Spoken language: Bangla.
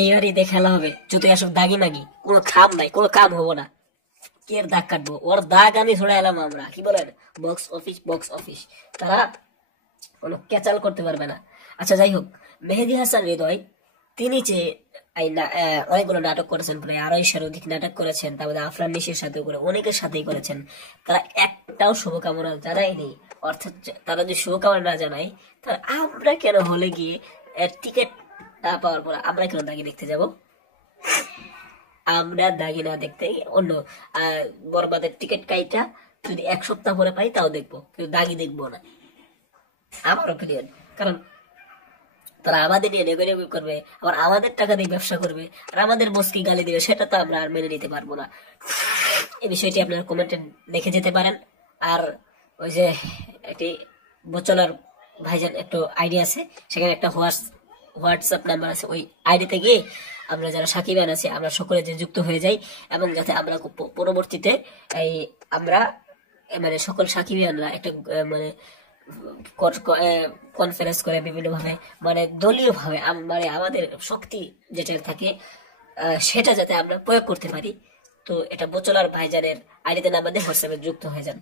এইবারই দিয়ে খেলা হবে, যদি আসুক দাগি মাগি, কোনো খাম নাই, কোনো কাম হবো না। কে এর দাগ কাটবো? ওর দাগ আমি ছড়া এলাম আমরা, কি বলেন? বক্স অফিস, বক্স অফিস, তারা কোনো ক্যাচাল করতে পারবে না। আচ্ছা যাই হোক, মেহেদী হাসান হৃদয়, তিনি যে অনেকগুলো নাটক করেছেন, প্রায় 250-এর অধিক নাটক করেছেন, তারপরে আফরান নিশির সাথে করে অনেকের সাথেই করেছেন। তারা একটাও শুভকামনা জানায়নি। অর্থাৎ তারা যদি শুভকামনা না জানায়, তাহলে আমরা কেন হলে গিয়ে টিকিট না পাওয়ার পর আমরা কেন দাগি দেখতে যাব? আমরা দাগি না দেখতে অন্য বরবাদের টিকিট কাইটা যদি 1 সপ্তাহ পরে পাই তাও দেখবো, কিন্তু দাগি দেখবো না, আমার অপিনিয়ন। কারণ তারা আমাদের নিয়ে নেগোনিয়ামি করবে, আবার আমাদের টাকা দিয়ে ব্যবসা করবে, আর আমাদের বসকে গালি দিবে, সেটা তো আমরা আর মেনে নিতে পারবো না। এই বিষয়টি আপনারা কমেন্টে লিখে যেতে পারেন। আর ওই যে একটি বচলার ভাইজান একটু আইডি আছে, সেখানে একটা হোয়াটসঅ্যাপ নাম্বার আছে, ওই আইডিতে গিয়ে আমরা যারা সাকিবান আছি আমরা সকলে যে যুক্ত হয়ে যাই, এবং যাতে আমরা পরবর্তীতে এই আমরা মানে সকল সাকিবিয়ানরা একটা মানে কনফারেন্স করে বিভিন্ন ভাবে, মানে দলীয় ভাবে মানে আমাদের শক্তি যেটা থাকে সেটা যাতে আমরা প্রয়োগ করতে পারি। তো এটা বচলার ভাইজানের আইডিতে নাম্বার দিয়ে হোয়াটসঅ্যাপে যুক্ত হয়ে যান।